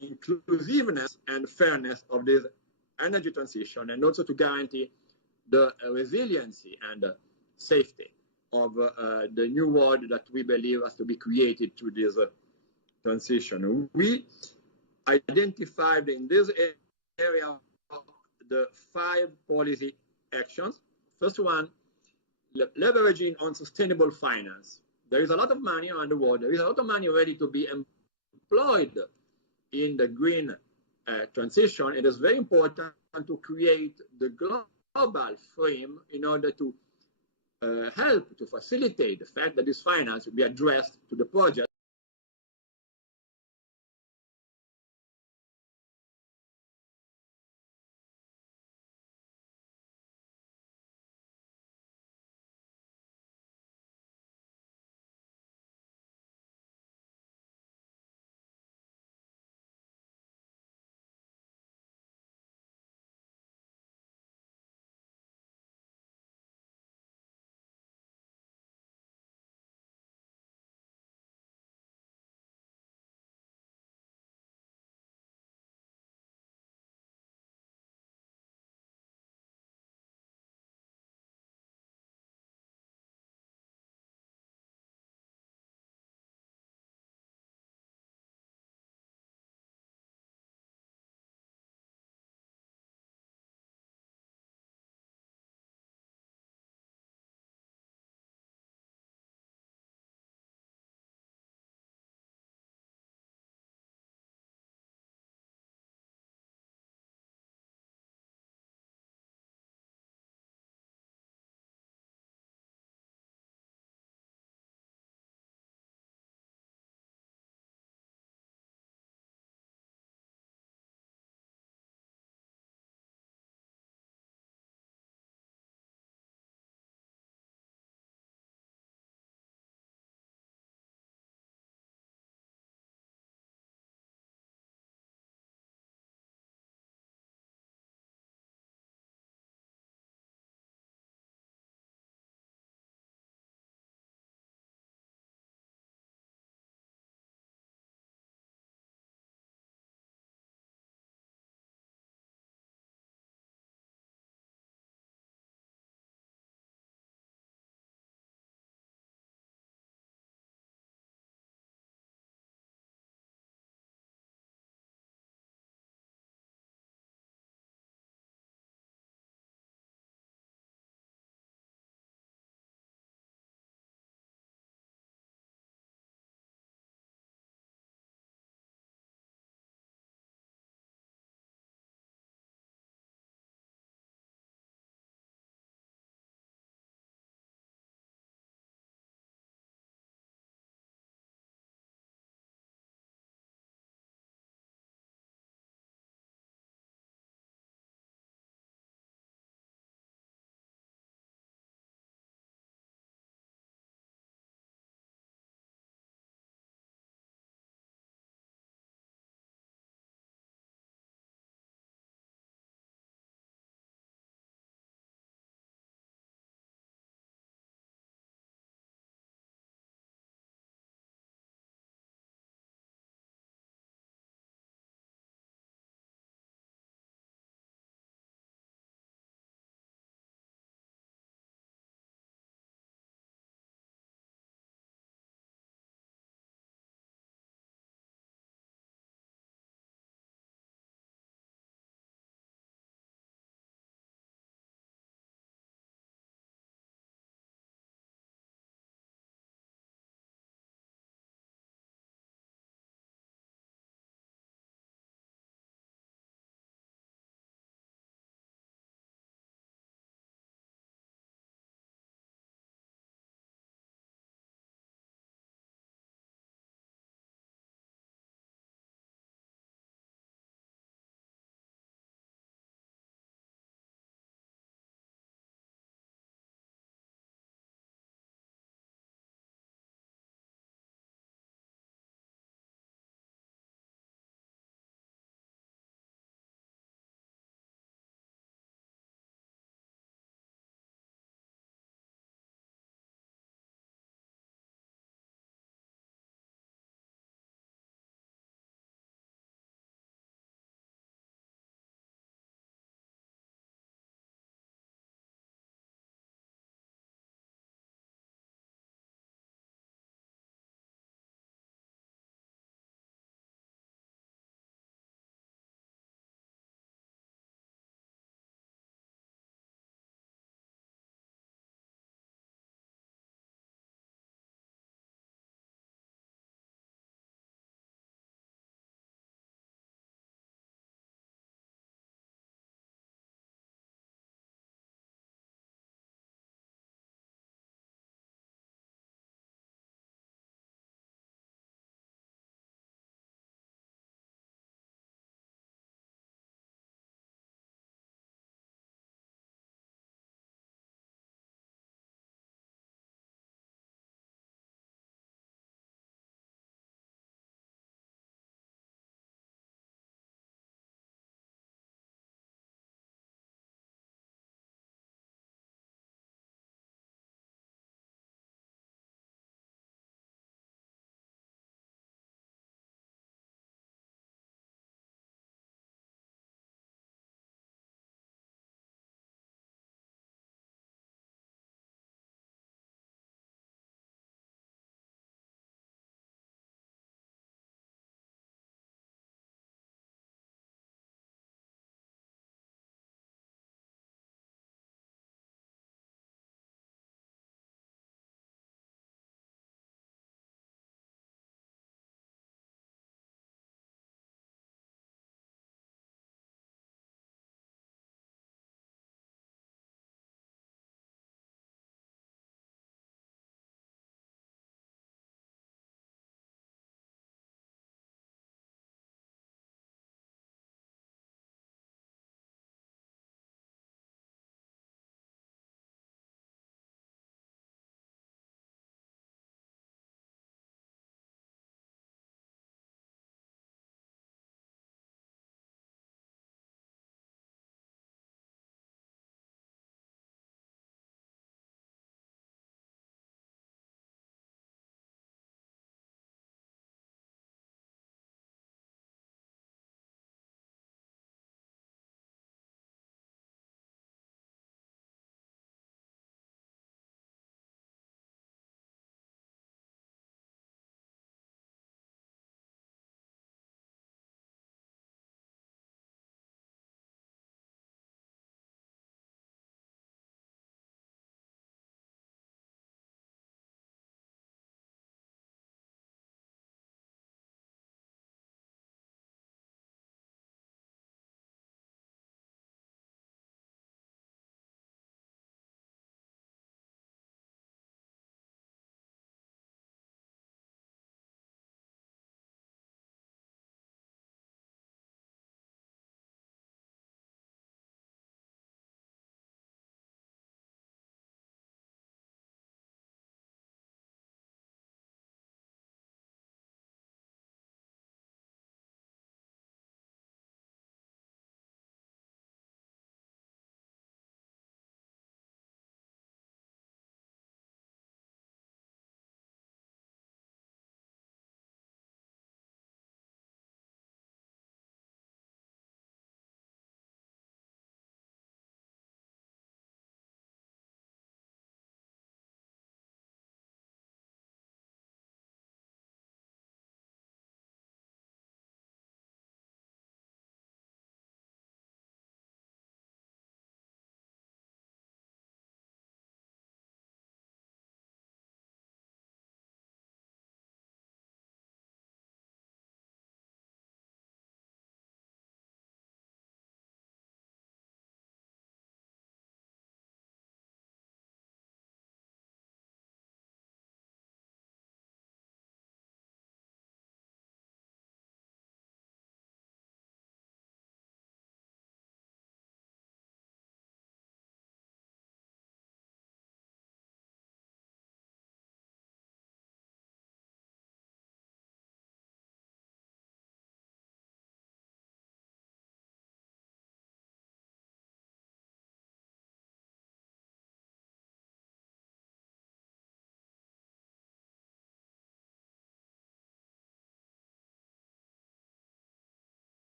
inclusiveness and fairness of this energy transition, and also to guarantee the resiliency and safety of the new world that we believe has to be created through this transition. We identified in this area the 5 policy actions. First one, leveraging on sustainable finance. There is a lot of money around the world. There is a lot of money ready to be employed in the green transition. It is very important to create the global frame in order to help to facilitate the fact that this finance will be addressed to the project